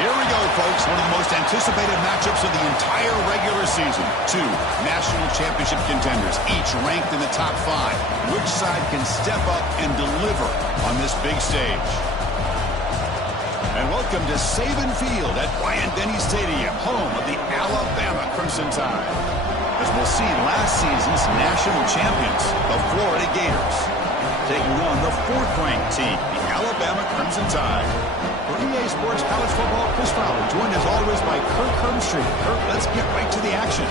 Here we go, folks. One of the most anticipated matchups of the entire regular season. Two national championship contenders, each ranked in the top 5. Which side can step up and deliver on this big stage? And welcome to Saban Field at Bryant-Denny Stadium, home of the Alabama Crimson Tide. As we'll see, last season's national champions, the Florida Gators, taking on the 4th-ranked team, the Alabama Crimson Tide. For EA Sports College Football, Chris Fowler, joined as always by Kirk Herbstreit. Kirk, let's get right to the action.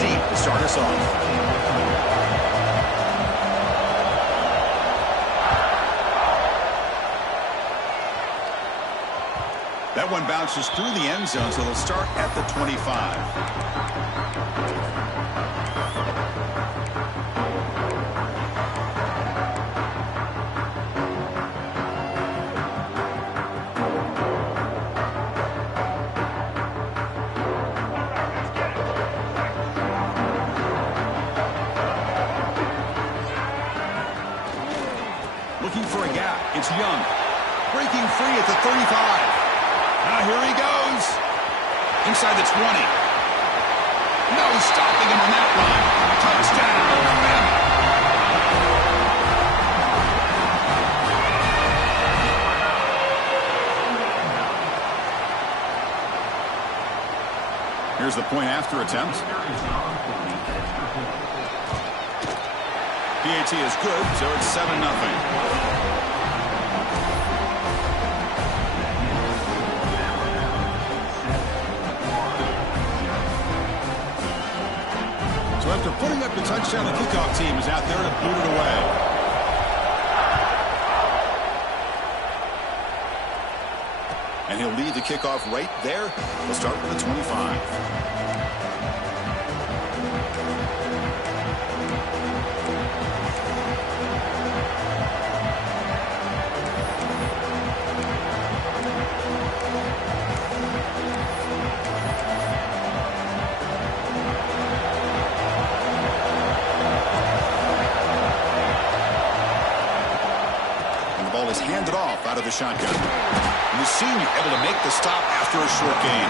Deep to start us off. That one bounces through the end zone, so they'll start at the 25. It's Young, breaking free at the 35. Now here he goes. Inside the 20. No stopping him on that run. Touchdown, Alabama. Here's the point after attempt. PAT is good, so it's 7-0. So after putting up the touchdown, the kickoff team is out there to boot it away. And he'll lead the kickoff right there. We'll start with the 25. Handed off out of the shotgun. And the senior able to make the stop after a short gain.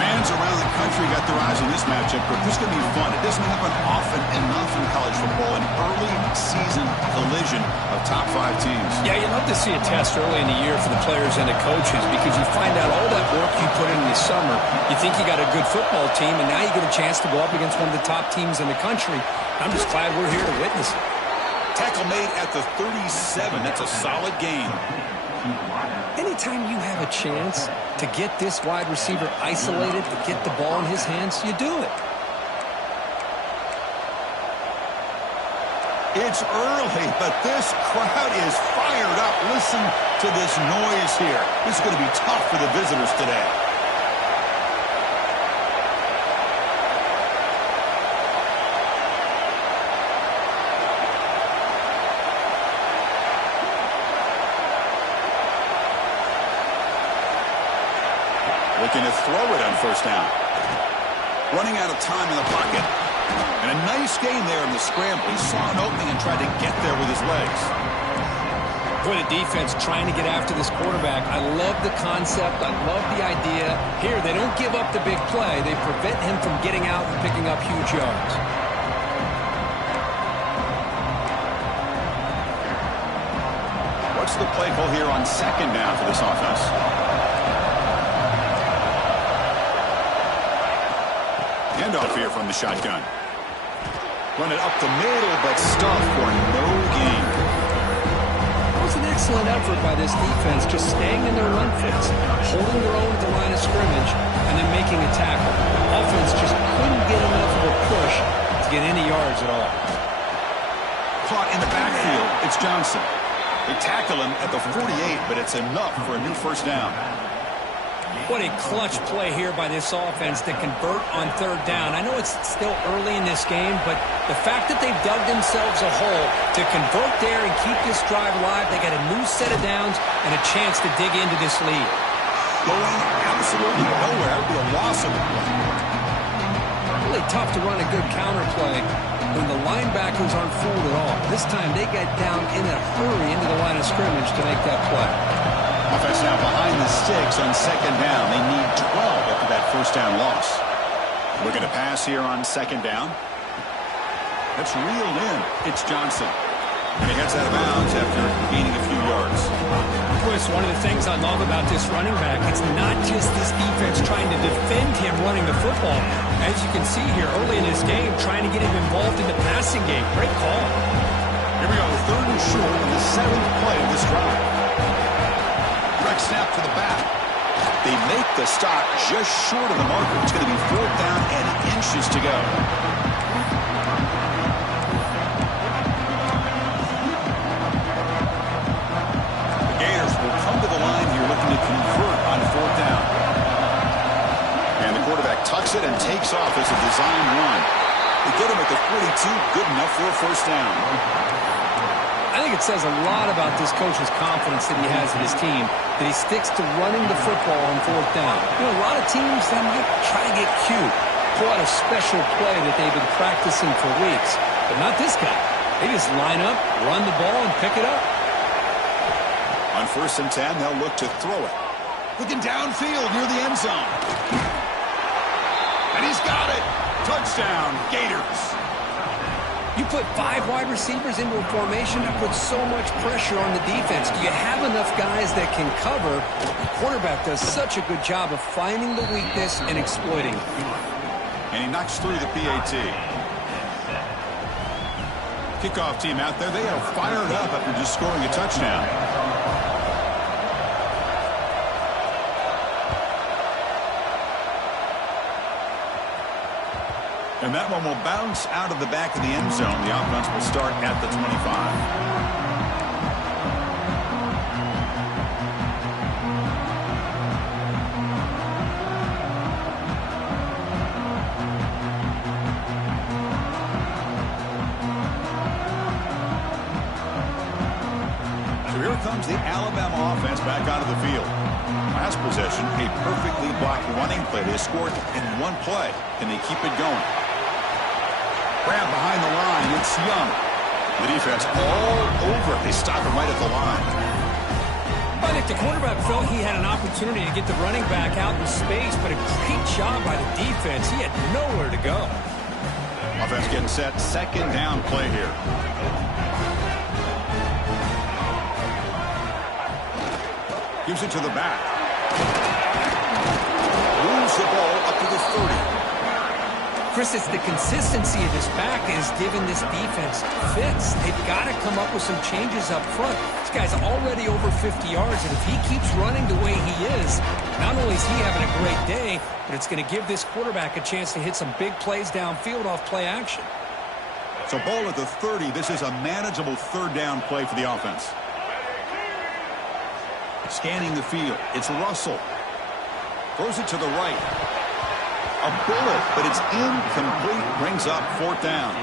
Fans around the country got their eyes on this matchup, but this is going to be fun. It doesn't happen often enough in college football, an early season collision of top 5 teams. Yeah, you love to see a test early in the year for the players and the coaches because you find out all that work you put in the summer. You think you got a good football team, and now you get a chance to go up against one of the top teams in the country. I'm just glad we're here to witness it. Tackle made at the 37. That's a solid gain. Anytime you have a chance to get this wide receiver isolated, to get the ball in his hands, you do it. It's early, but this crowd is fired up. Listen to this noise here. This is going to be tough for the visitors today. Looking to throw it on first down. Running out of time in the pocket. And a nice gain there in the scramble. He saw an opening and tried to get there with his legs. Boy, the defense trying to get after this quarterback. I love the concept. I love the idea. Here, they don't give up the big play. They prevent him from getting out and picking up huge yards. What's the play call here on second down for this offense? Handoff here from the shotgun. Run it up the middle, but stuffed for no gain. That was an excellent effort by this defense, just staying in their run fits, holding their own at the line of scrimmage, and then making a tackle. The offense just couldn't get enough of a push to get any yards at all. Caught in the backfield. It's Johnson. They tackle him at the 48, but it's enough for a new first down. What a clutch play here by this offense to convert on third down. I know it's still early in this game, but the fact that they've dug themselves a hole to convert there and keep this drive alive, they got a new set of downs and a chance to dig into this lead. Going absolutely nowhere. That would be a loss of the play. Really tough to run a good counter play when the linebackers aren't fooled at all. This time they got down in a hurry into the line of scrimmage to make that play. Offense now behind the sticks on second down. They need 12 after that first down loss. Looking to pass here on second down. That's reeled in. It's Johnson. And he heads out of bounds after gaining a few yards. Chris, one of the things I love about this running back, it's not just this defense trying to defend him running the football. As you can see here early in this game, trying to get him involved in the passing game. Great call. Here we go, third and short of the 7th play of this drive. Direct snap to the back. They make the stop just short of the marker. It's going to be fourth down and inches to go. The Gators will come to the line here looking to convert on fourth down. And the quarterback tucks it and takes off as a design run. They get him at the 42, good enough for a first down. I think it says a lot about this coach's confidence that he has in his team, that he sticks to running the football on fourth down. You know, a lot of teams, they might try to get cute, pull out a special play that they've been practicing for weeks. But not this guy. They just line up, run the ball, and pick it up. On first and 10, they'll look to throw it. Looking downfield near the end zone. And he's got it. Touchdown, Gators. You put 5 wide receivers into a formation, that puts so much pressure on the defense. Do you have enough guys that can cover? The quarterback does such a good job of finding the weakness and exploiting it. And he knocks through the PAT. Kickoff team out there, they are fired up after just scoring a touchdown. And that one will bounce out of the back of the end zone. The offense will start at the 25. So here comes the Alabama offense back onto the field. Last possession, a perfectly blocked running play. They scored in one play. Can they keep it going? Grab behind the line. It's Young. The defense all over. They stop him right at the line. I think the quarterback felt he had an opportunity to get the running back out in space, but a great job by the defense. He had nowhere to go. Offense getting set. Second down play here. Gives it to the back. Moves the ball up to the 30. Chris, it's the consistency of this back is giving this defense fits. They've got to come up with some changes up front. This guy's already over 50 yards, and if he keeps running the way he is, not only is he having a great day, but it's going to give this quarterback a chance to hit some big plays downfield off play action. So ball at the 30. This is a manageable third down play for the offense. Scanning the field. It's Russell. Throws it to the right. A bullet, but it's incomplete. Brings up fourth down.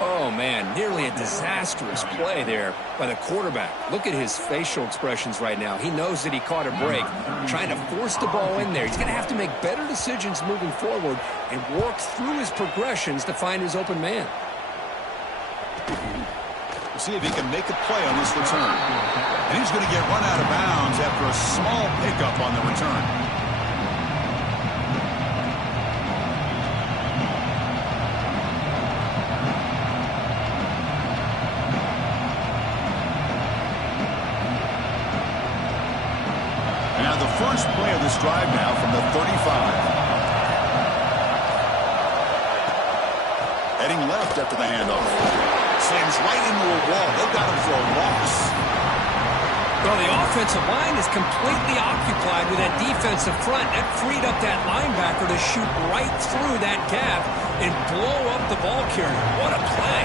Oh, man, nearly a disastrous play there by the quarterback. Look at his facial expressions right now. He knows that he caught a break, trying to force the ball in there. He's going to have to make better decisions moving forward and work through his progressions to find his open man. We'll see if he can make a play on this return. And he's going to get run out of bounds after a small pickup on the return. The first play of this drive now from the 35. Heading left after the handoff. Slams right into a wall. They've got him for a loss. Well, the offensive line is completely occupied with that defensive front. That freed up that linebacker to shoot right through that gap and blow up the ball carrier. What a play.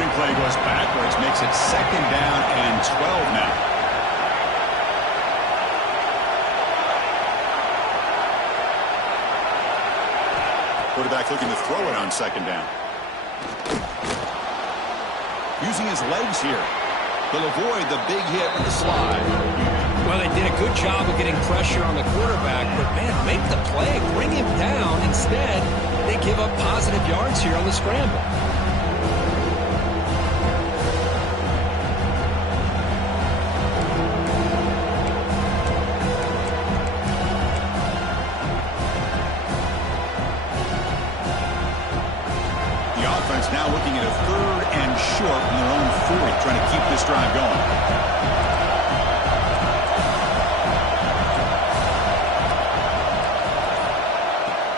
Running play goes backwards, makes it 2nd down and 12 now. Quarterback looking to throw it on 2nd down. Using his legs here. He'll avoid the big hit with the slide. Well, they did a good job of getting pressure on the quarterback, but, man, make the play, bring him down. Instead, they give up positive yards here on the scramble. Now looking at a 3rd and short in their own 40, trying to keep this drive going.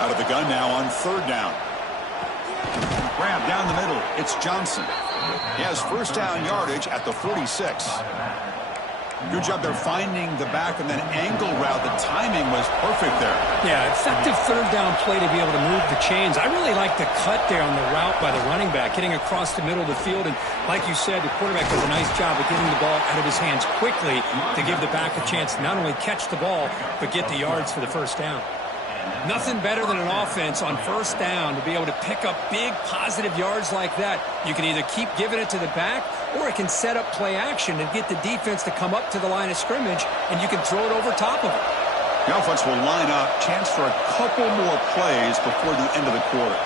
Out of the gun now on 3rd down. Grab down the middle. It's Johnson. He has 1st down yardage at the 46. Good job there finding the back and then angle route. The timing was perfect there. Yeah, effective 3rd down play to be able to move the chains. I really like the cut there on the route by the running back, getting across the middle of the field. And like you said, the quarterback does a nice job of getting the ball out of his hands quickly to give the back a chance to not only catch the ball, but get the yards for the 1st down. Nothing better than an offense on 1st down to be able to pick up big positive yards like that. You can either keep giving it to the back, or it can set up play action and get the defense to come up to the line of scrimmage, and you can throw it over top of it. The offense will line up, chance for a couple more plays before the end of the quarter.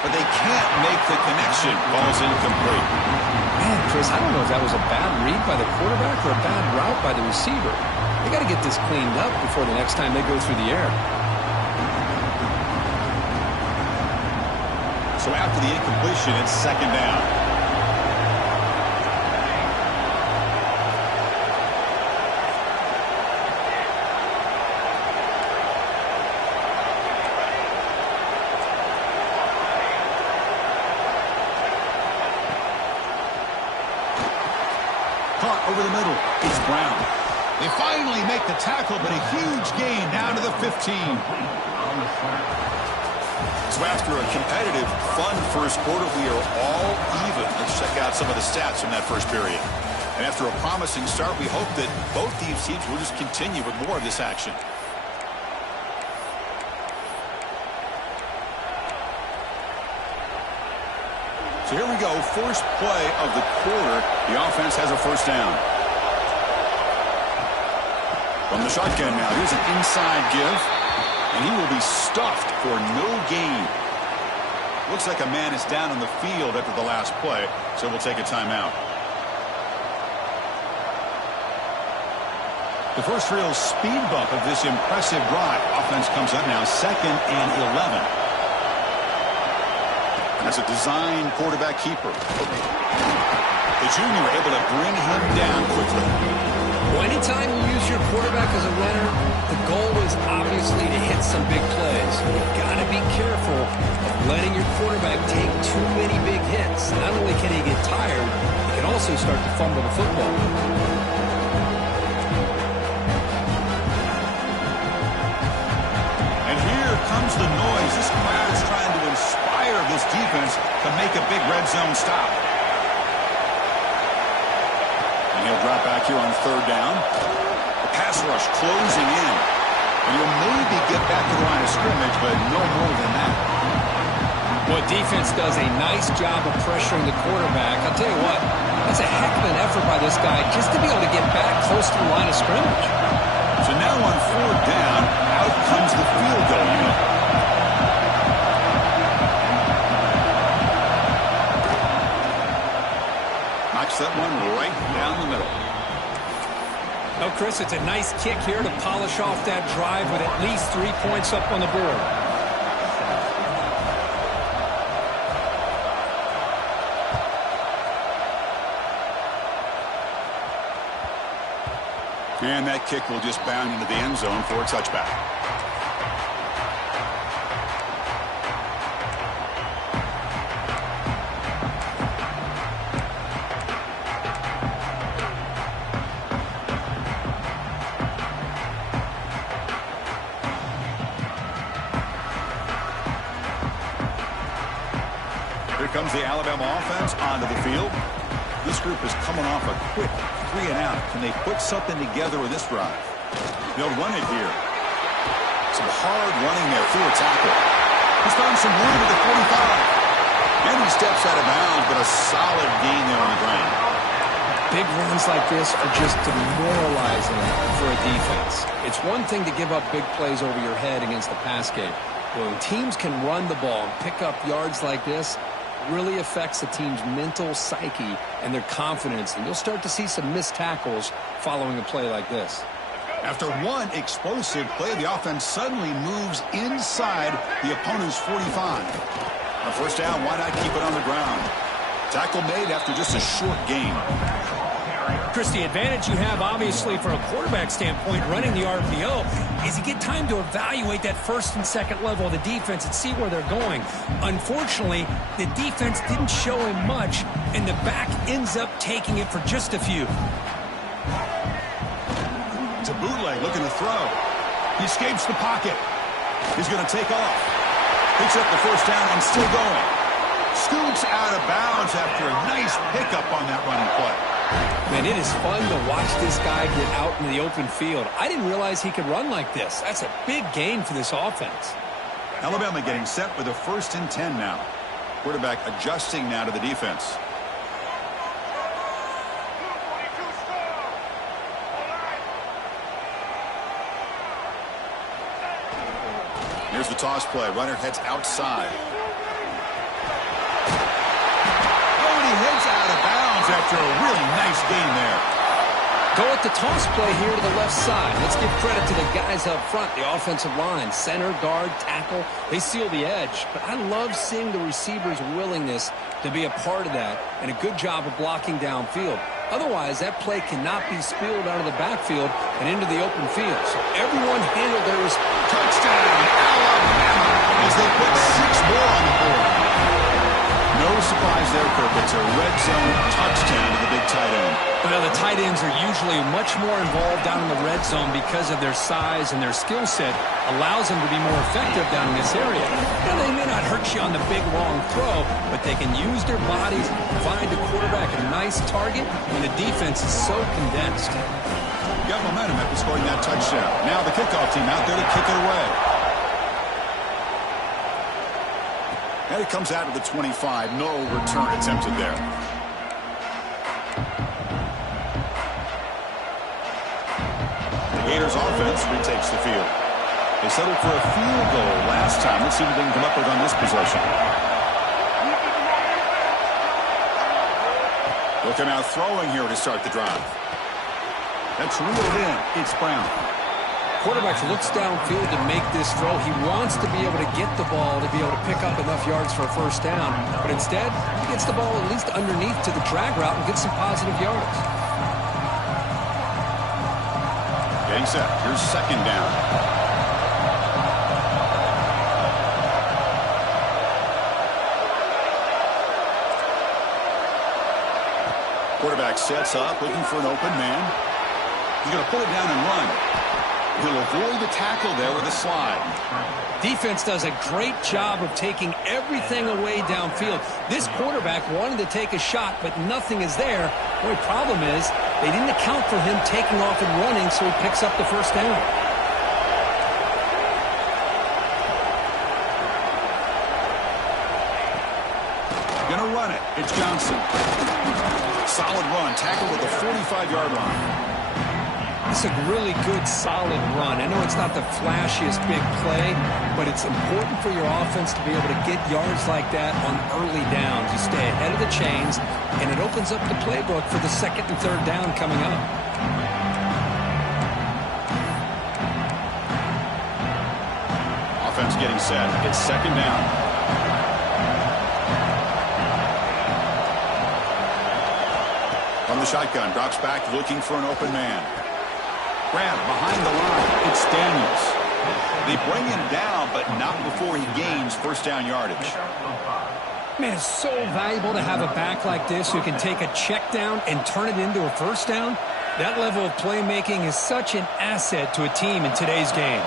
But they can't make the connection. Ball's incomplete. Man, Chris, I don't know if that was a bad read by the quarterback or a bad route by the receiver. They got to get this cleaned up before the next time they go through the air. So after the incompletion, it's 2nd down. Caught over the middle. It's Brown. They finally make the tackle, but a huge gain down to the 15. So after a competitive, fun first quarter, we are all even. Let's check out some of the stats from that first period. And after a promising start, we hope that both these teams will just continue with more of this action. So here we go, first play of the quarter. The offense has a 1st down. From the shotgun now, here's an inside give. And he will be stuffed for no gain. Looks like a man is down on the field after the last play, so we'll take a timeout. The first real speed bump of this impressive drive. Offense comes up now 2nd and 11. That's a design quarterback keeper. The junior able to bring him down quickly. Well, anytime you use your quarterback as a runner, the goal is obviously to hit some big plays. You've got to be careful of letting your quarterback take too many big hits. Not only can he get tired, he can also start to fumble the football. And here comes the noise. This crowd is trying to inspire this defense to make a big red zone stop. And he'll drop back here on 3rd down. The pass rush closing in. And he'll maybe get back to the line of scrimmage, but no more than that. Well, defense does a nice job of pressuring the quarterback. I'll tell you what, that's a heck of an effort by this guy just to be able to get back close to the line of scrimmage. So now on 4th down, out comes the field goal unit. Knocks that one right down the middle. Oh, Chris, it's a nice kick here to polish off that drive with at least 3 points up on the board. And that kick will just bound into the end zone for a touchback. comes the Alabama offense onto the field. This group is coming off a quick 3-and-out. Can they put something together with this drive? They'll run it here. Some hard running there through a tackle. He's found some room at the 45. And he steps out of bounds, but a solid gain there on the ground. Big runs like this are just demoralizing for a defense. It's one thing to give up big plays over your head against the pass game. But when teams can run the ball and pick up yards like this, it really affects the team's mental psyche and their confidence. And you'll start to see some missed tackles following a play like this. After one explosive play, the offense suddenly moves inside the opponent's 45. On first down, why not keep it on the ground? Tackle made after just a short gain. Chris, the advantage you have, obviously, from a quarterback standpoint, running the RPO, is you get time to evaluate that first and second level of the defense and see where they're going. Unfortunately, the defense didn't show him much, and the back ends up taking it for just a few. It's a bootleg looking to throw. He escapes the pocket. He's going to take off. Picks up the first down and still going. Scoots out of bounds after a nice pickup on that running play. Man, it is fun to watch this guy get out in the open field. I didn't realize he could run like this. That's a big gain for this offense. Alabama getting set with a 1st and 10 now. Quarterback adjusting now to the defense. Here's the toss play. Runner heads outside. Oh, and he heads out of bounds after a really nice gain there. Go with the toss play here to the left side. Let's give credit to the guys up front, the offensive line, center, guard, tackle. They seal the edge. But I love seeing the receiver's willingness to be a part of that and a good job of blocking downfield. Otherwise, that play cannot be spilled out of the backfield and into the open field. So everyone handled their touchdown, Alabama, as they put 6 more on the board. No surprise there, Kirk. It's a red zone touchdown to the big tight end. Well, the tight ends are usually much more involved down in the red zone because of their size and their skill set allows them to be more effective down in this area. Now, they may not hurt you on the big, long throw, but they can use their bodies to provide the quarterback a nice target when the defense is so condensed. Got momentum after scoring that touchdown. Now the kickoff team out there to kick it away. And it comes out of the 25. No return attempted there. The Gators offense retakes the field. They settled for a field goal last time. Let's see what they can come up with on this possession. Looking out throwing here to start the drive. That's reeled in. It's Brown. Quarterback looks downfield to make this throw. He wants to be able to get the ball to be able to pick up enough yards for a first down. But instead, he gets the ball at least underneath to the drag route and gets some positive yards. Getting set. Here's 2nd down. Quarterback sets up, looking for an open man. He's going to pull it down and run. He'll avoid the tackle there with a slide. Defense does a great job of taking everything away downfield. This quarterback wanted to take a shot, but nothing is there. The only problem is they didn't account for him taking off and running, so he picks up the first down. Gonna run it. It's Johnson. Solid run. Tackle at the 45-yard line. It's a really good, solid run. I know it's not the flashiest big play, but it's important for your offense to be able to get yards like that on early downs. You stay ahead of the chains, and it opens up the playbook for the 2nd and 3rd down coming up. Offense getting set. It's 2nd down. From the shotgun, drops back looking for an open man. Grab behind the line. It's Daniels. They bring him down, but not before he gains first down yardage. Man, it's so valuable to have a back like this who can take a check down and turn it into a first down. That level of playmaking is such an asset to a team in today's game.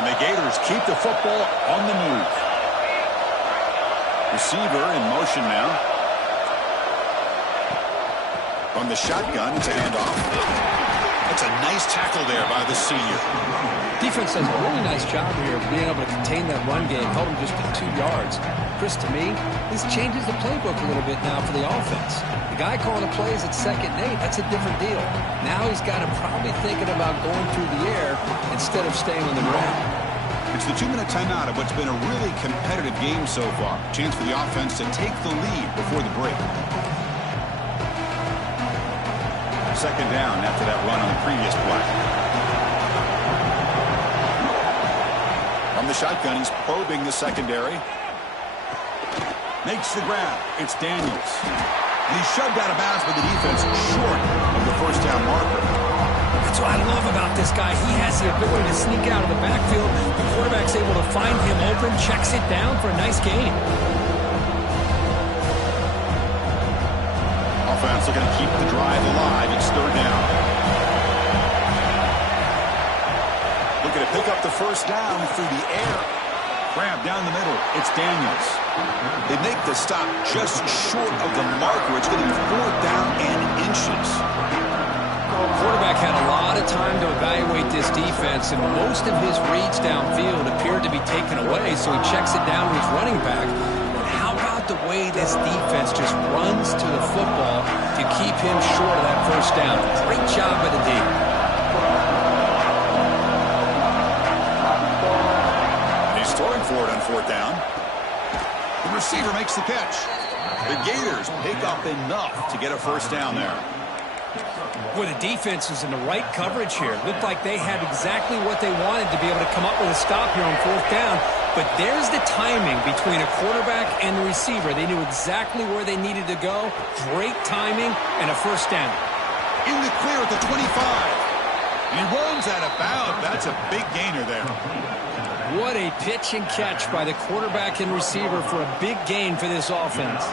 And the Gators keep the football on the move. Receiver in motion now. From the shotgun, it's a handoff. That's a nice tackle there by the senior. Defense does a really nice job here of being able to contain that run game, held him just to 2 yards. Chris, to me, this changes the playbook a little bit now for the offense. The guy calling the plays at 2nd and 8, that's a different deal. Now he's got him probably thinking about going through the air instead of staying on the ground. It's the 2-minute timeout of what's been a really competitive game so far. Chance for the offense to take the lead before the break. 2nd down after that run on the previous play. From the shotgun, he's probing the secondary. Makes the grab. It's Daniels. And he's shoved out of bounds by the defense short of the 1st down marker. That's what I love about this guy. He has the ability to sneak out of the backfield. The quarterback's able to find him open, checks it down for a nice gain. Offense looking to keep the drive alive. It's 3rd down. Looking to pick up the 1st down through the air. Grab down the middle. It's Daniels. They make the stop just short of the marker. It's going to be 4th down and inches. The quarterback had a lot of time to evaluate this defense, and most of his reads downfield appeared to be taken away, so he checks it down to his running back. But how about the way this defense just runs to the football to keep him short of that 1st down? Great job by the D. He's throwing for it on 4th down. The receiver makes the catch. The Gators pick up enough to get a 1st down there. Boy, the defense was in the right coverage here. Looked like they had exactly what they wanted to be able to come up with a stop here on 4th down. But there's the timing between a quarterback and the receiver. They knew exactly where they needed to go. Great timing and a 1st down. In the clear at the 25. He runs out of bounds. That's a big gainer there. What a pitch and catch by the quarterback and receiver for a big gain for this offense.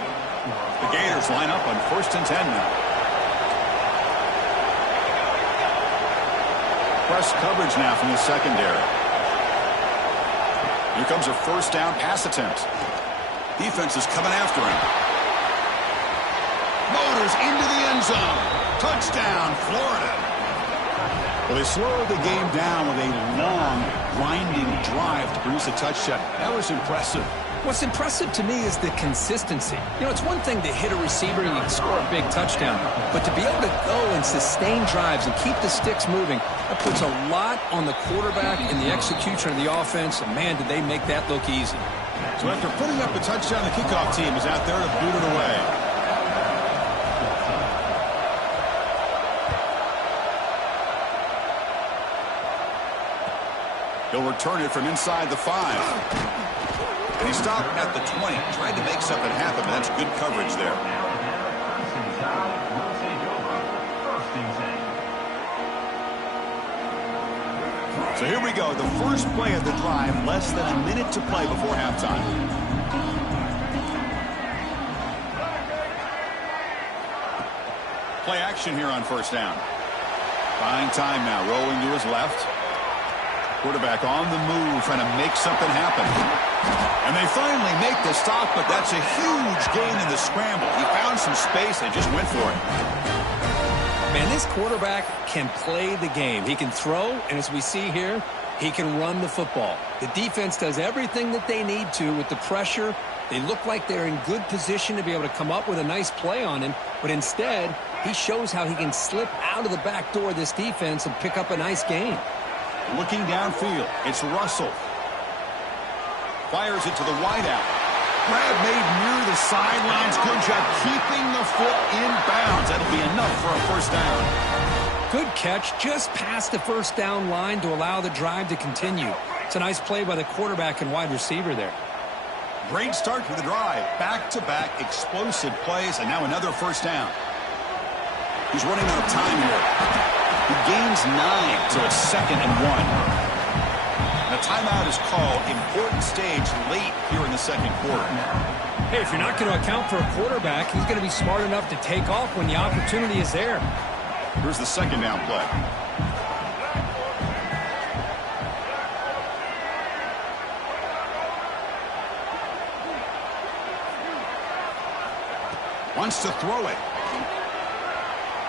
The Gators line up on 1st and 10 now. Press coverage now from the secondary. Here comes a 1st down pass attempt. Defense is coming after him. Motors into the end zone. Touchdown, Florida. Well, they slowed the game down with a long, grinding drive to produce a touchdown. That was impressive. What's impressive to me is the consistency. You know, it's one thing to hit a receiver and you can score a big touchdown, but to be able to go and sustain drives and keep the sticks moving, that puts a lot on the quarterback and the execution of the offense, and man, did they make that look easy. So after putting up the touchdown, the kickoff team is out there to boot it away. He'll return it from inside the 5. And he stopped at the 20. Tried to make something happen, but that's good coverage there. So here we go. The first play of the drive. Less than a minute to play before halftime. Play action here on 1st down. Buying time now. Rolling to his left. Quarterback on the move, trying to make something happen. And they finally make the stop, but that's a huge gain in the scramble. He found some space and just went for it. Man, this quarterback can play the game. He can throw, and as we see here, he can run the football. The defense does everything that they need to with the pressure. They look like they're in good position to be able to come up with a nice play on him, but instead, he shows how he can slip out of the back door of this defense and pick up a nice gain. Looking downfield, it's Russell. Fires it to the wideout. Grab made near the sidelines. Good job keeping the foot in bounds. That'll be enough for a 1st down. Good catch just past the 1st down line to allow the drive to continue. It's a nice play by the quarterback and wide receiver there. Great start to the drive. Back-to-back explosive plays, and now another 1st down. He's running out of time here. He gains 9, so it's 2nd and 1. The timeout is called. Important stage late here in the 2nd quarter. Hey, if you're not going to account for a quarterback, he's going to be smart enough to take off when the opportunity is there. Here's the 2nd down play. Wants to throw it.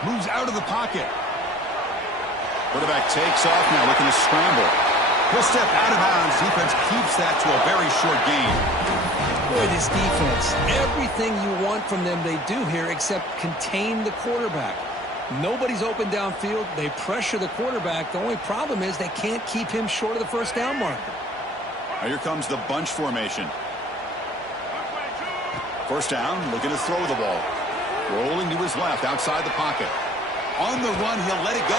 Moves out of the pocket. Quarterback takes off now, looking to scramble. He'll step out of bounds. Defense keeps that to a very short gain. Boy, this defense, everything you want from them they do here except contain the quarterback. Nobody's open downfield. They pressure the quarterback. The only problem is they can't keep him short of the first down marker. Now here comes the bunch formation. First down, looking to throw the ball. Rolling to his left, outside the pocket. On the run, he'll let it go.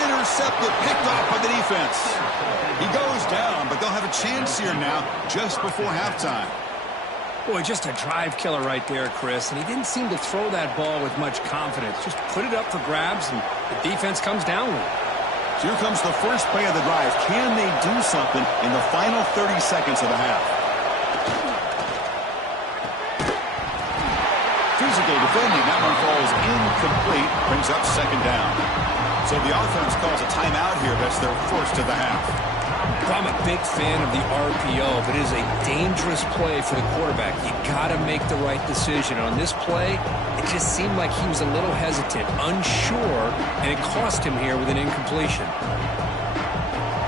Intercepted, picked off by the defense. He goes down, but they'll have a chance here now just before halftime. Boy, just a drive killer right there, Chris. And he didn't seem to throw that ball with much confidence. Just put it up for grabs, and the defense comes down with it. So here comes the first play of the drive. Can they do something in the final 30 seconds of the half? Physical defending. That one falls incomplete. Brings up second down. So the offense calls a timeout here. That's their first of the half. I'm a big fan of the RPO, but it is a dangerous play for the quarterback. You got to make the right decision. On this play, it just seemed like he was a little hesitant, unsure, and it cost him here with an incompletion.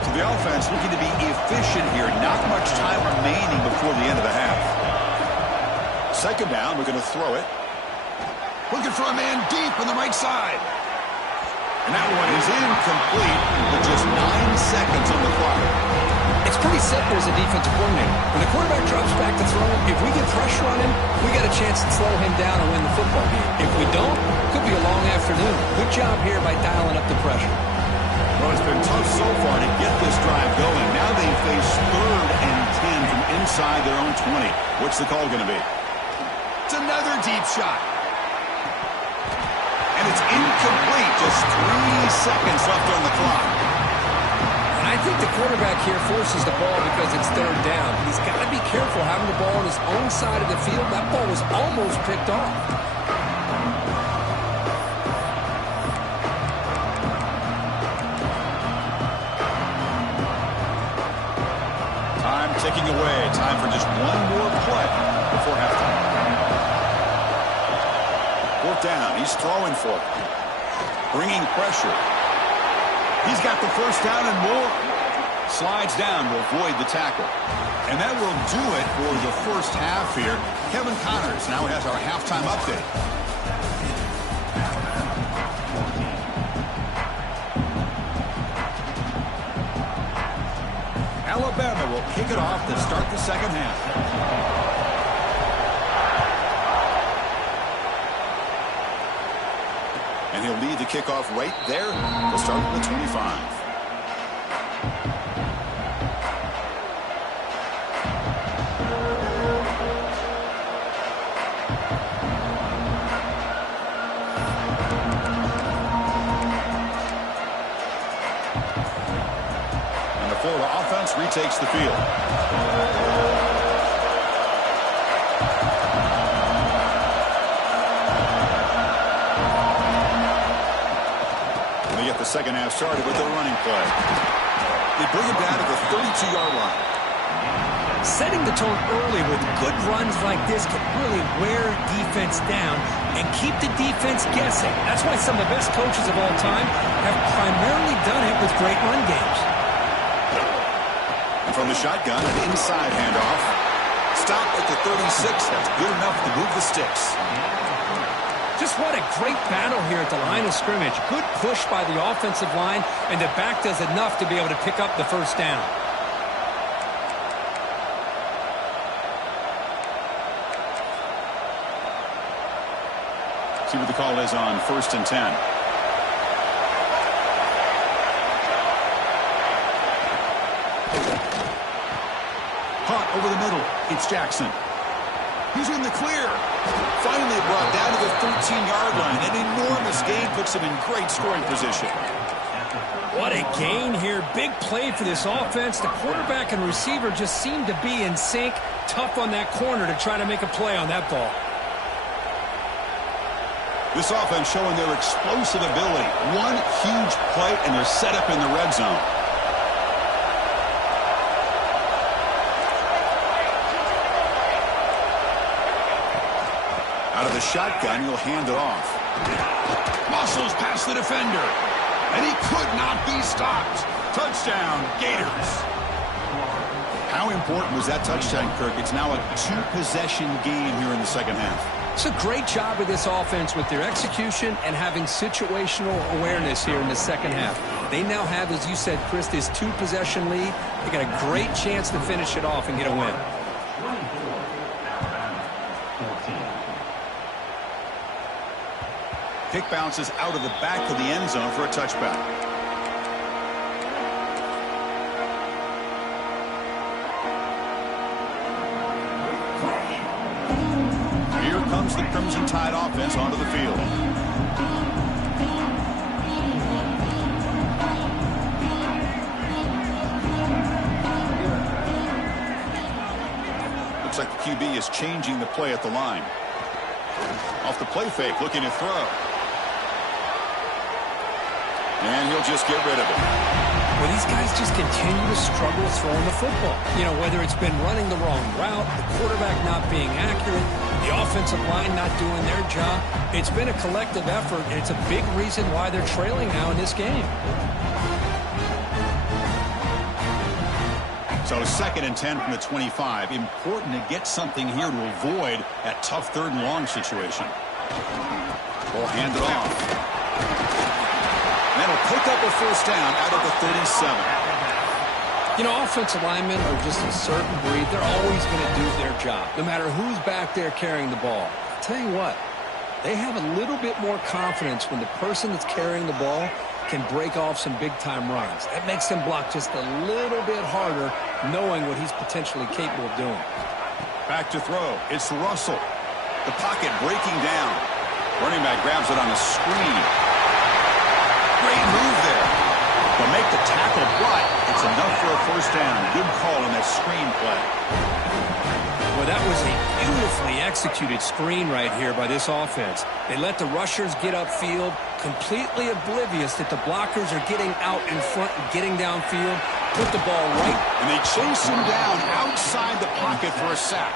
So the offense looking to be efficient here. Not much time remaining before the end of the half. Second down, we're going to throw it. Looking for a man deep on the right side. And that one is incomplete with just 9 seconds on the clock. It's pretty simple as a defensive coordinator. When the quarterback drops back to throw, if we get pressure on him, we got a chance to slow him down and win the football game. If we don't, it could be a long afternoon. Good job here by dialing up the pressure. Well, it's been tough so far to get this drive going. Now they face 3rd and 10 from inside their own 20. What's the call going to be? It's another deep shot. And it's incomplete. Just 3 seconds left on the clock. And I think the quarterback here forces the ball because it's 3rd down. He's got to be careful having the ball on his own side of the field. That ball was almost picked off. Time ticking away. Time for just one more play before halftime. 4th down. He's throwing for it. Bringing pressure. He's got the first down and more. Slides down to avoid the tackle. And that will do it for the first half here. Kevin Connors now has our halftime update. Alabama will kick it off to start the second half. And he'll lead the kickoff right there to start at the 25. And the Florida offense retakes the field. The second half started with a running play. They bring it down to the 32-yard line. Setting the tone early with good runs like this can really wear defense down and keep the defense guessing. That's why some of the best coaches of all time have primarily done it with great run games. And from the shotgun, an inside handoff. Stop at the 36. That's good enough to move the sticks. Just what a great battle here at the line of scrimmage. Good push by the offensive line, and the back does enough to be able to pick up the first down. See what the call is on 1st and 10. Hot over the middle. It's Jackson. He's in the clear. Finally brought down to the 13-yard line. An enormous gain puts him in great scoring position. What a gain here. Big play for this offense. The quarterback and receiver just seem to be in sync. Tough on that corner to try to make a play on that ball. This offense showing their explosive ability. One huge play, and they're set up in the red zone. Out Out of the shotgun, he'll hand it off. Muscles past the defender. And he could not be stopped. Touchdown, Gators. How important was that touchdown, Kirk? It's now a two-possession game here in the second half. It's a great job of this offense with their execution and having situational awareness here in the second half. They now have, as you said, Chris, this two-possession lead. They got a great chance to finish it off and get a win. Kick bounces out of the back of the end zone for a touchback. Here comes the Crimson Tide offense onto the field. Looks like the QB is changing the play at the line. Off the play fake, looking to throw. And he'll just get rid of it. Well, these guys just continue to struggle throwing the football. You know, whether it's been running the wrong route, the quarterback not being accurate, the offensive line not doing their job. It's been a collective effort, and it's a big reason why they're trailing now in this game. So 2nd and 10 from the 25. Important to get something here to avoid that tough 3rd and long situation. We'll hand it off. And that'll pick up a first down out of the 37. You know, offensive linemen are just a certain breed. They're always going to do their job, no matter who's back there carrying the ball. I'll tell you what, they have a little bit more confidence when the person that's carrying the ball can break off some big-time runs. That makes them block just a little bit harder, knowing what he's potentially capable of doing. Back to throw. It's Russell. The pocket breaking down. Running back grabs it on a screen. Great move there. They'll make the tackle, but it's enough for a first down. Good call on that screen play. Well, that was a beautifully executed screen right here by this offense. They let the rushers get upfield, completely oblivious that the blockers are getting out in front and getting downfield. Put the ball right. And they chase him down outside the pocket for a sack.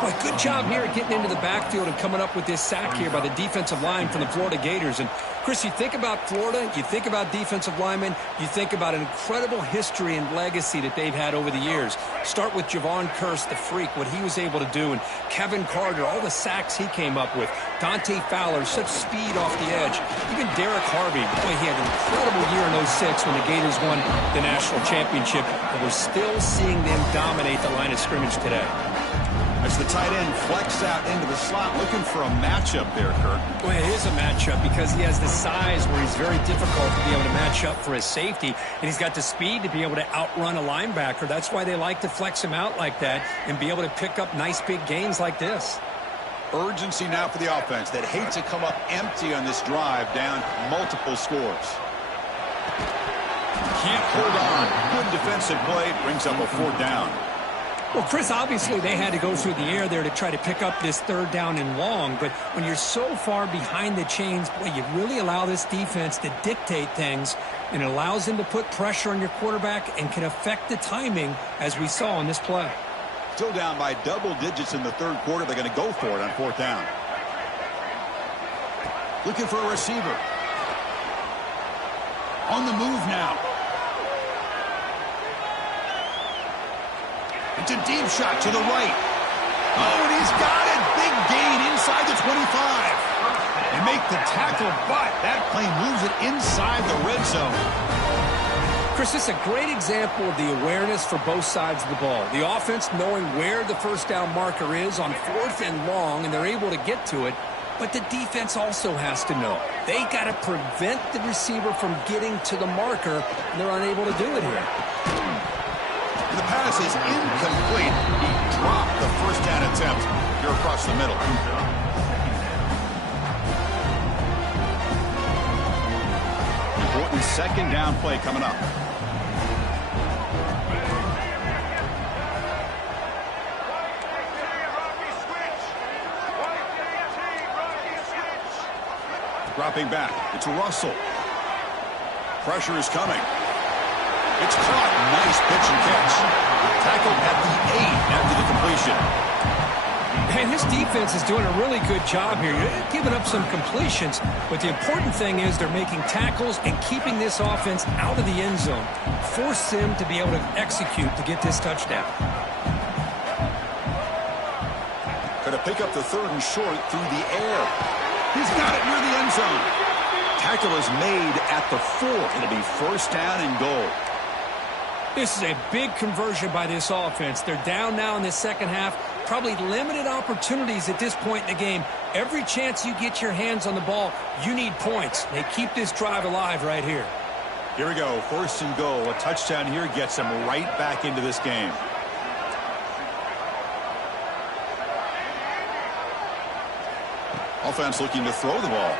Boy, good job here getting into the backfield and coming up with this sack here by the defensive line from the Florida Gators. And, Chris, you think about Florida, you think about defensive linemen, you think about an incredible history and legacy that they've had over the years. Start with Javon Kearse, the freak, what he was able to do, and Kevin Carter, all the sacks he came up with. Dante Fowler, such speed off the edge. Even Derek Harvey, boy, he had an incredible year in 06 when the Gators won the national championship. And we're still seeing them dominate the line of scrimmage today. As the tight end flexed out into the slot, looking for a matchup there, Kirk. Well, it is a matchup because he has the size where he's very difficult to be able to match up for his safety, and he's got the speed to be able to outrun a linebacker. That's why they like to flex him out like that and be able to pick up nice big gains like this. Urgency now for the offense that hate to come up empty on this drive, down multiple scores. Can't hold on. Good defensive play, brings up a 4th down. Well, Chris, obviously they had to go through the air there to try to pick up this 3rd down and long, but when you're so far behind the chains, boy, you really allow this defense to dictate things, and it allows them to put pressure on your quarterback and can affect the timing, as we saw in this play. Still down by double digits in the 3rd quarter. They're going to go for it on 4th down. Looking for a receiver. On the move now. It's a deep shot to the right. Oh, and he's got it. Big gain inside the 25. And make the tackle, but that play moves it inside the red zone. Chris, this is a great example of the awareness for both sides of the ball. The offense knowing where the first down marker is on 4th and long, and they're able to get to it. But the defense also has to know. They got to prevent the receiver from getting to the marker, and they're unable to do it here. The pass is incomplete. He dropped the first down attempt here across the middle. Important 2nd down play coming up. Dropping back. It's Russell. Pressure is coming. It's caught. Nice pitch and catch. Tackled at the 8 after the completion. And this defense is doing a really good job here. They're giving up some completions, but the important thing is they're making tackles and keeping this offense out of the end zone. Force them to be able to execute to get this touchdown. Going to pick up the 3rd and short through the air. He's got it near the end zone. Tackle is made at the 4. It'll be 1st down and goal. This is a big conversion by this offense. They're down now in the second half. Probably limited opportunities at this point in the game. Every chance you get your hands on the ball, you need points. They keep this drive alive right here. Here we go, 1st and goal. A touchdown here gets them right back into this game. Offense looking to throw the ball.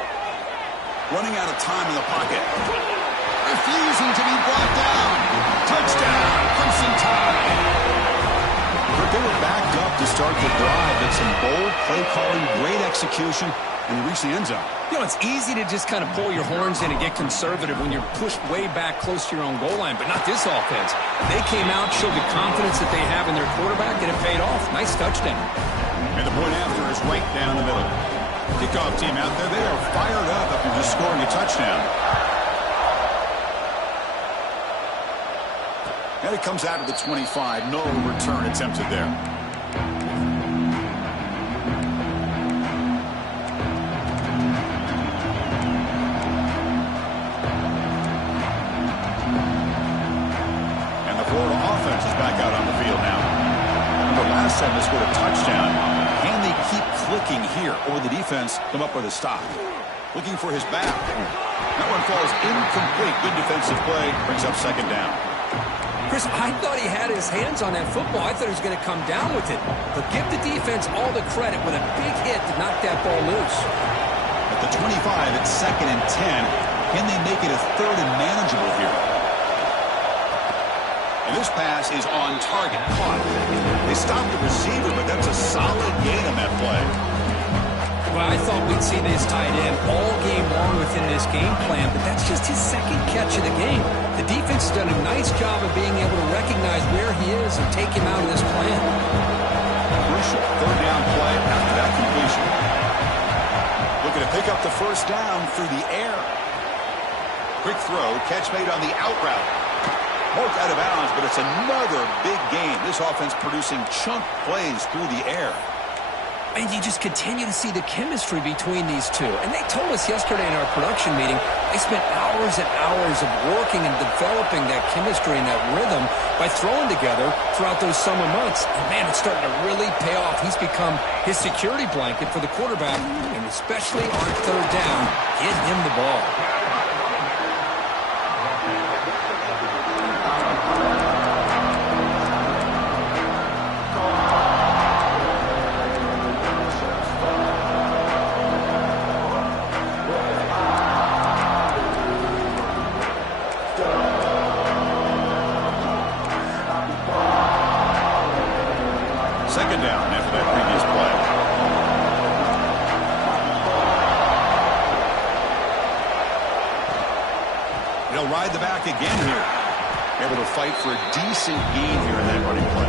Running out of time in the pocket. Refusing to be brought down. Touchdown, Crimson Tide. But they were backed up to start the drive. It's some bold play calling, great execution, and they reach the end zone. You know, it's easy to just kind of pull your horns in and get conservative when you're pushed way back close to your own goal line, but not this offense. They came out, showed the confidence that they have in their quarterback, and it paid off. Nice touchdown. And the point after is right down the middle. Kickoff team out there, they are fired up after just scoring a touchdown. And it comes out of the 25. No return attempted there. And the Florida offense is back out on the field now. Remember, last time they scored a touchdown. Can they keep clicking here, or the defense come up with a stop? Looking for his back. That one falls incomplete. Good defensive play. Brings up 2nd down. Chris, I thought he had his hands on that football. I thought he was going to come down with it. But give the defense all the credit with a big hit to knock that ball loose. At the 25, it's 2nd and 10. Can they make it a 3rd and manageable here? And this pass is on target. Caught. They stopped the receiver, but that's a solid gain on that play. Well, I thought we'd see this tight end all game long within this game plan, but that's just his 2nd catch of the game. The defense has done a nice job of being able to recognize where he is and take him out of this plan. Crucial 3rd down play after that completion. Looking to pick up the 1st down through the air. Quick throw, catch made on the out route. Marked out of bounds, but it's another big game. This offense producing chunk plays through the air. And you just continue to see the chemistry between these two. And they told us yesterday in our production meeting, they spent hours and hours of working and developing that chemistry and that rhythm by throwing together throughout those summer months. And, man, it's starting to really pay off. He's become his security blanket for the quarterback, and especially on 3rd down, get him the ball. They'll ride the back again here. Able to fight for a decent gain here in that running play.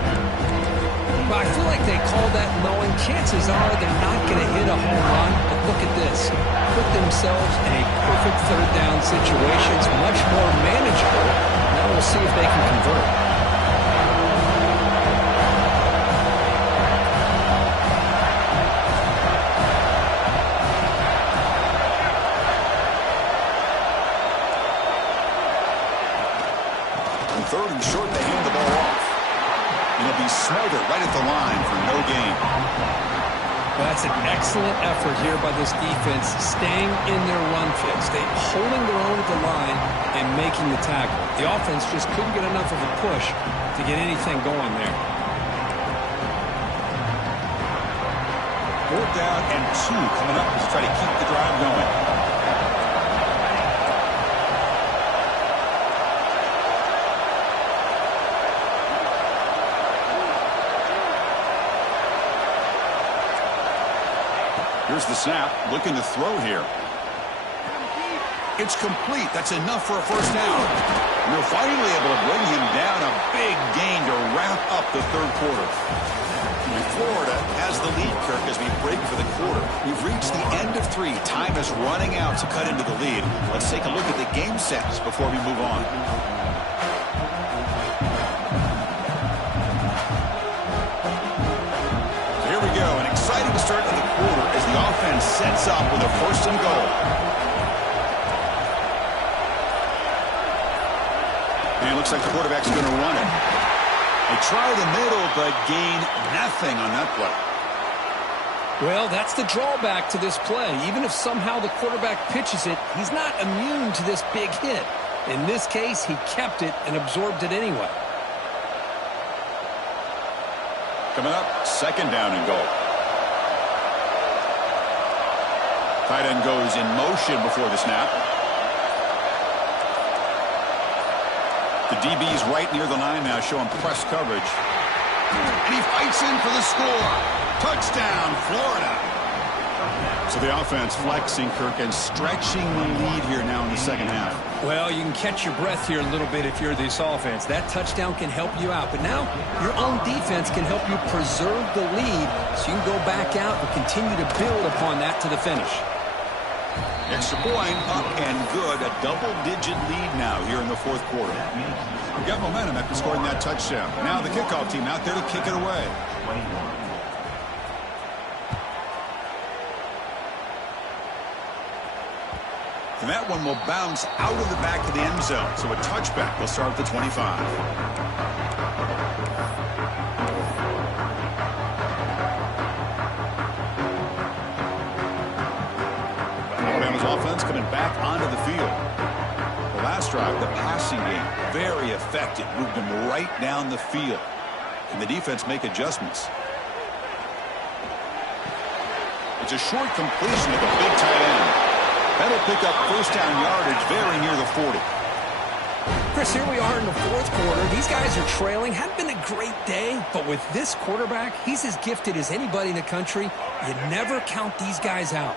Well, I feel like they call that knowing chances are they're not going to hit a home run. But look at this. Put themselves in a perfect 3rd down situation. It's much more manageable. Now we'll see if they can convert. Third and short, they hand the ball off. It'll be Smothers right at the line for no gain. Well, that's an excellent effort here by this defense, staying in their run fix. They holding their own at the line and making the tackle. The offense just couldn't get enough of a push to get anything going there. 4th down and 2 coming up to try to keep the drive going. Here's the snap, looking to throw here. It's complete. That's enough for a 1st down. And they're finally able to bring him down. A big gain to wrap up the 3rd quarter. And Florida has the lead, Kirk, as we break for the quarter. We've reached the end of 3. Time is running out to cut into the lead. Let's take a look at the game sets before we move on. Here we go. An exciting start to the quarter as the offense sets up with a 1st and goal. And it looks like the quarterback's going to run it. They try the middle, but gain nothing on that play. Well, that's the drawback to this play. Even if somehow the quarterback pitches it, he's not immune to this big hit. In this case, he kept it and absorbed it anyway. Coming up, 2nd down and goal. Tight end goes in motion before the snap. The DB's right near the line now, showing press coverage. And he fights in for the score. Touchdown, Florida. So the offense flexing, Kirk, and stretching the lead here now in the 2nd half. Well, you can catch your breath here a little bit if you're this offense. That touchdown can help you out. But now your own defense can help you preserve the lead so you can go back out and continue to build upon that to the finish. Extra point, up and good. A double-digit lead now here in the 4th quarter. We've got momentum after scoring that touchdown. Now the kickoff team out there to kick it away. And that one will bounce out of the back of the end zone. So a touchback will start at the 25. Alabama's offense coming back onto the field. The last drive, the passing game, very effective. Moved them right down the field. And the defense make adjustments. It's a short completion of a big tight end. That'll pick up 1st down yardage very near the 40. Chris, here we are in the 4th quarter. These guys are trailing. Hadn't been a great day, but with this quarterback, he's as gifted as anybody in the country. You never count these guys out.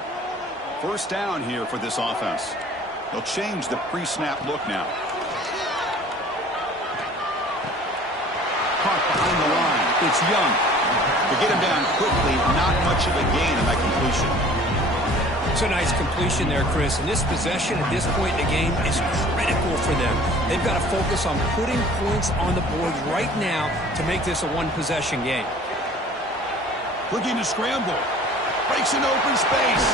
1st down here for this offense. They'll change the pre-snap look now. Caught behind the line. It's Young. To get him down quickly, not much of a gain in that completion. It's a nice completion there, Chris. And this possession at this point in the game is critical for them. They've got to focus on putting points on the board right now to make this a 1-possession game. Looking to scramble. Breaks an open space.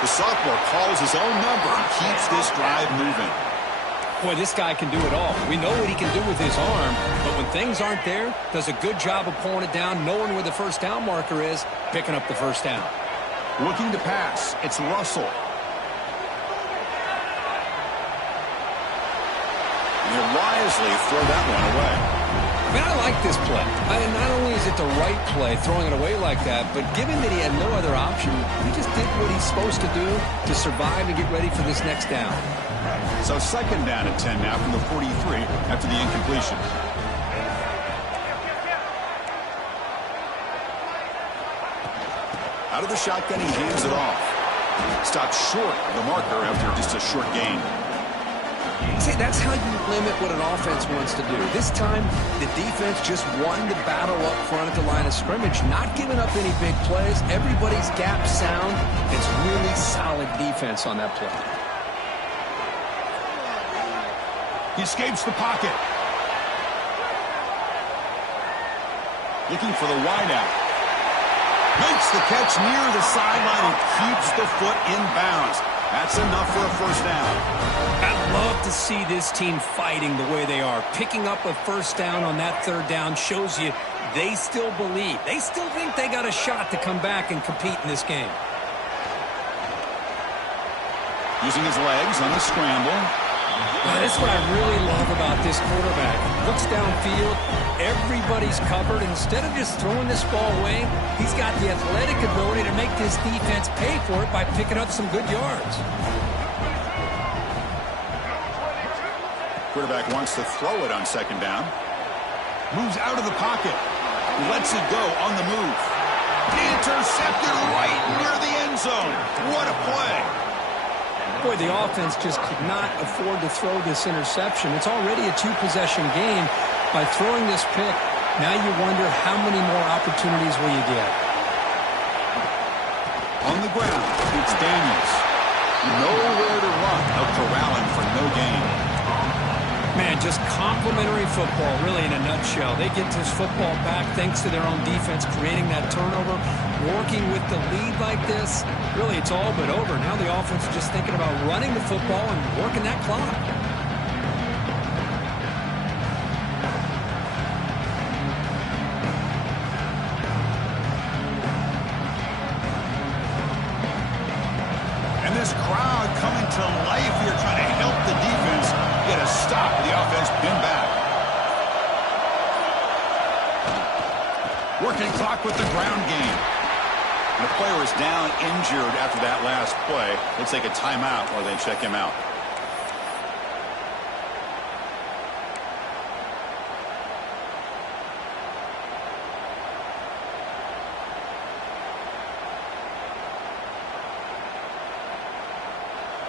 The sophomore calls his own number and keeps this drive moving. Boy, this guy can do it all. We know what he can do with his arm, but when things aren't there, does a good job of pulling it down, knowing where the 1st down marker is, picking up the 1st down. Looking to pass. It's Russell. And he'll wisely throw that one away. I mean, I like this play. Not only is it the right play, throwing it away like that, but given that he had no other option, he just did what he's supposed to do to survive and get ready for this next down. So 2nd down and 10 now from the 43 after the incompletion. Out of the shotgun, he hands it off. Stopped short of the marker after just a short gain. See, that's how you limit what an offense wants to do. This time, the defense just won the battle up front at the line of scrimmage, not giving up any big plays. Everybody's gap sound. It's really solid defense on that play. He escapes the pocket. Looking for the wideout. Makes the catch near the sideline and keeps the foot in bounds. That's enough for a 1st down. I'd love to see this team fighting the way they are. Picking up a 1st down on that 3rd down shows you they still believe. They still think they got a shot to come back and compete in this game. Using his legs on the scramble. Now, that's what I really love about this quarterback. Looks downfield, everybody's covered. Instead of just throwing this ball away, he's got the athletic ability to make this defense pay for it by picking up some good yards. Quarterback wants to throw it on 2nd down. Moves out of the pocket. Lets it go on the move. Intercepted right near the end zone. What a play. Boy, the offense just could not afford to throw this interception. It's already a 2-possession game. By throwing this pick, Now you wonder how many more opportunities will you get. On the ground, it's Daniels. Nowhere to run. No corralling for no gain. Man, just complimentary football, really, in a nutshell. They get this football back thanks to their own defense, creating that turnover, working with the lead like this. Really, it's all but over. Now the offense is just thinking about running the football and working that clock. And this crowd coming to life here, trying to help the defense get a stop. The offense pinned back. Working clock with the ground game. And the player is down injured after that last play. They take a timeout or they check him out.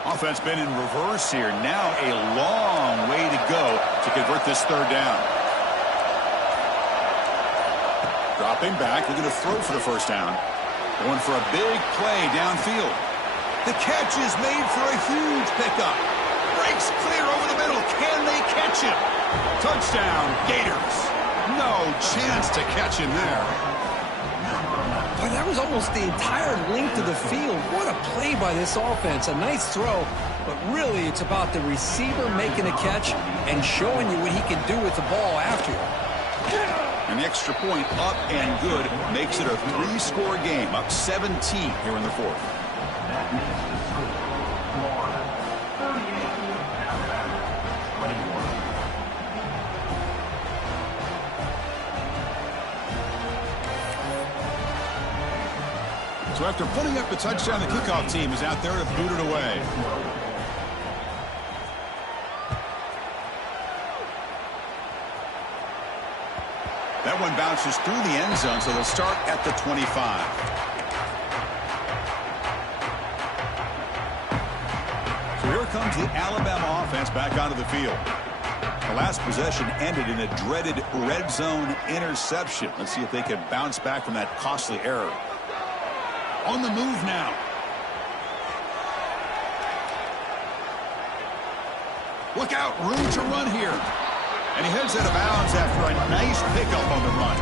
Offense been in reverse here. Now a long way to go to convert this third down. Dropping back, looking to throw for the first down. Going for a big play downfield. The catch is made for a huge pickup. Breaks clear over the middle. Can they catch him? Touchdown, Gators. No chance to catch him there. Boy, that was almost the entire length of the field. What a play by this offense. A nice throw, but really it's about the receiver making a catch and showing you what he can do with the ball after it. And the extra point up and good makes it a 3-score game, up 17 here in the fourth. So after putting up the touchdown, the kickoff team is out there to boot it away. That one bounces through the end zone, so they'll start at the 25. So here comes the Alabama offense back onto the field. The last possession ended in a dreaded red zone interception. Let's see if they can bounce back from that costly error. On the move now. Look out, room to run here. And he heads out of bounds after a nice pickup on the run.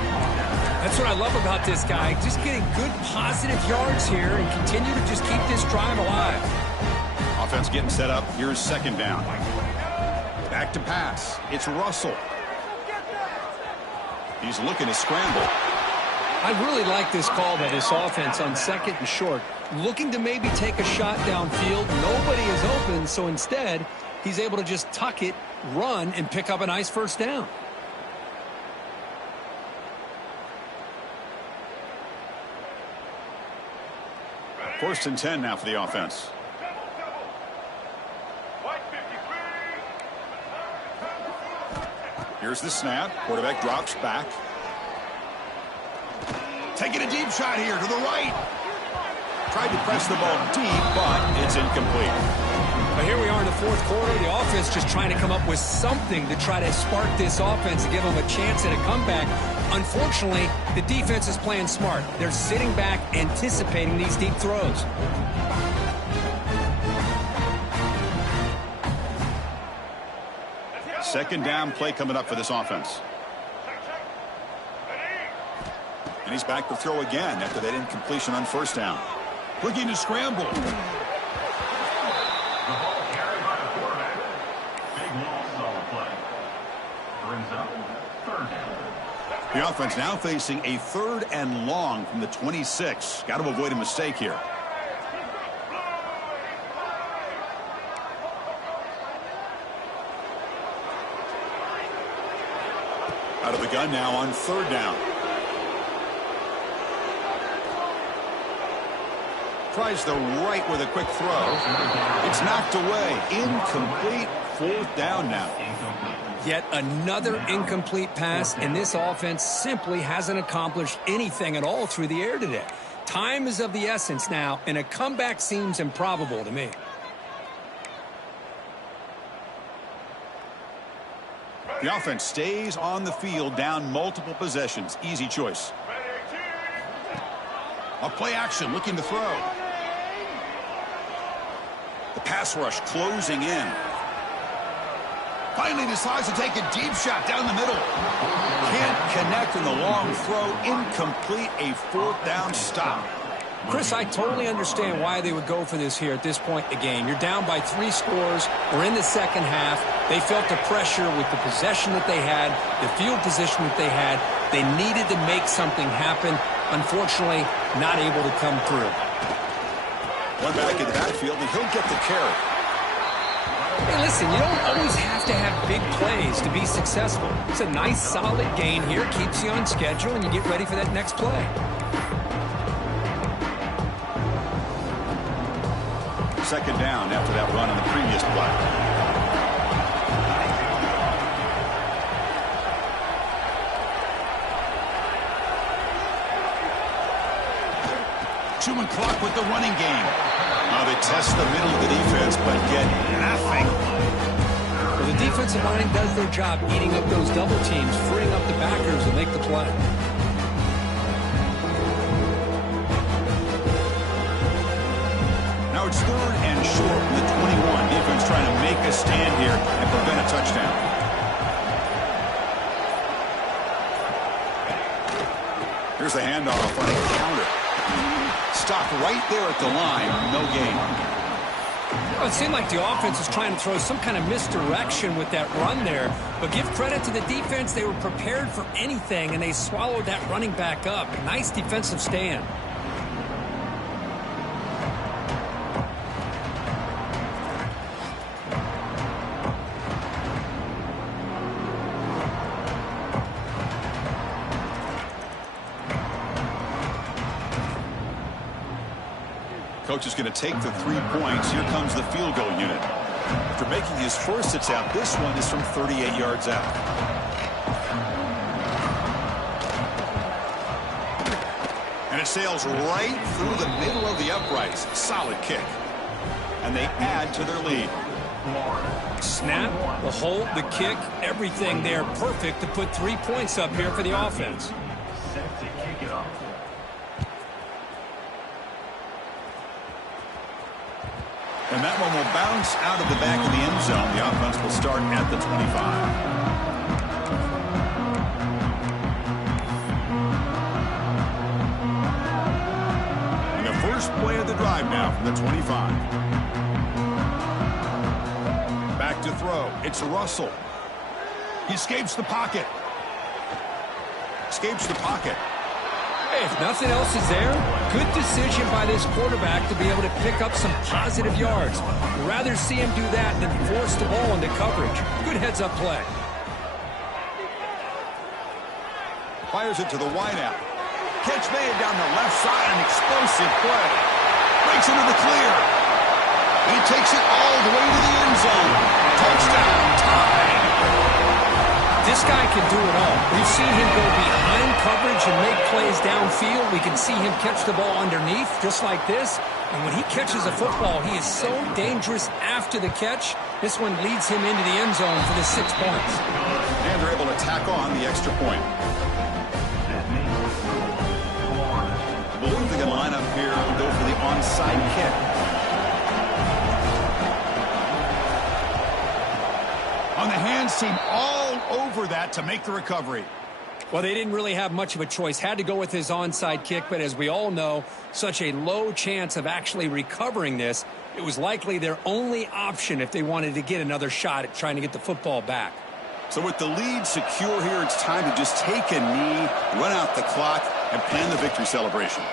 That's what I love about this guy. Just getting good positive yards here and continue to just keep this drive alive. Offense getting set up. Here's second down. Back to pass. It's Russell. He's looking to scramble. I really like this call by this offense on second and short. Looking to maybe take a shot downfield. Nobody is open, so instead, he's able to just tuck it, run, and pick up a nice first down. First and 10 now for the offense. Here's the snap. Quarterback drops back. Taking a deep shot here to the right. Tried to press the ball deep, but it's incomplete. But here we are in the fourth quarter. The offense just trying to come up with something to try to spark this offense to give them a chance at a comeback. Unfortunately, the defense is playing smart. They're sitting back, anticipating these deep throws. Second down play coming up for this offense. And he's back to throw again after that incompletion on first down. Looking to scramble. The offense now facing a third and long from the 26. Got to avoid a mistake here. Out of the gun now on third down. Tries the right with a quick throw. It's knocked away. Incomplete. Fourth down now. Yet another incomplete pass, and this offense simply hasn't accomplished anything at all through the air today. Time is of the essence now, and a comeback seems improbable to me. The offense stays on the field, down multiple possessions. Easy choice. A play action, looking to throw. The pass rush closing in. Finally decides to take a deep shot down the middle. Can't connect in the long throw. Incomplete, a fourth down stop. Chris, I totally understand why they would go for this here at this point in the game. You're down by 3 scores. We're in the second half. They felt the pressure with the possession that they had, the field position that they had. They needed to make something happen. Unfortunately, not able to come through. One back in the backfield, and he'll get the carry. Hey, listen, you don't always have to have big plays to be successful. It's a nice, solid gain here. Keeps you on schedule, and you get ready for that next play. Second down after that run on the previous play. Chewing clock with the running game. They test the middle of the defense, but get nothing. Well, the defensive line does their job eating up those double teams, freeing up the backers to make the play. Now it's 3rd and short from the 21. Defense trying to make a stand here and prevent a touchdown. Here's the handoff on a counter. Stopped right there at the line. No gain. Well, it seemed like the offense was trying to throw some kind of misdirection with that run there. But give credit to the defense. They were prepared for anything, and they swallowed that running back up. Nice defensive stand. Coach is going to take the 3 points. Here comes the field goal unit. After making his first attempt, this one is from 38 yards out. And it sails right through the middle of the uprights. Solid kick. And they add to their lead. Snap, the hold, the kick, everything there perfect to put 3 points up here for the offense. And that one will bounce out of the back of the end zone. The offense will start at the 25. And the first play of the drive now from the 25. Back to throw. It's Russell. He escapes the pocket. Escapes the pocket. Hey, if nothing else is there, good decision by this quarterback to be able to pick up some positive yards. I'd rather see him do that than force the ball into coverage. Good heads-up play. Fires it to the wideout. Catch made down the left side, an explosive play. Breaks into the clear. And he takes it all the way to the end zone. Touchdown, time. This guy can do it all. We've seen him go behind coverage and make plays downfield. We can see him catch the ball underneath, just like this. And when he catches a football, he is so dangerous after the catch. This one leads him into the end zone for the 6 points. And they're able to tack on the extra point. I believe they're going to line up here and go for the onside kick. On the hands team, all over that to make the recovery. Well, they didn't really have much of a choice. Had to go with his onside kick, but as we all know, such a low chance of actually recovering this. It was likely their only option if they wanted to get another shot at trying to get the football back. So with the lead secure here, it's time to just take a knee, run out the clock, and plan the victory celebration.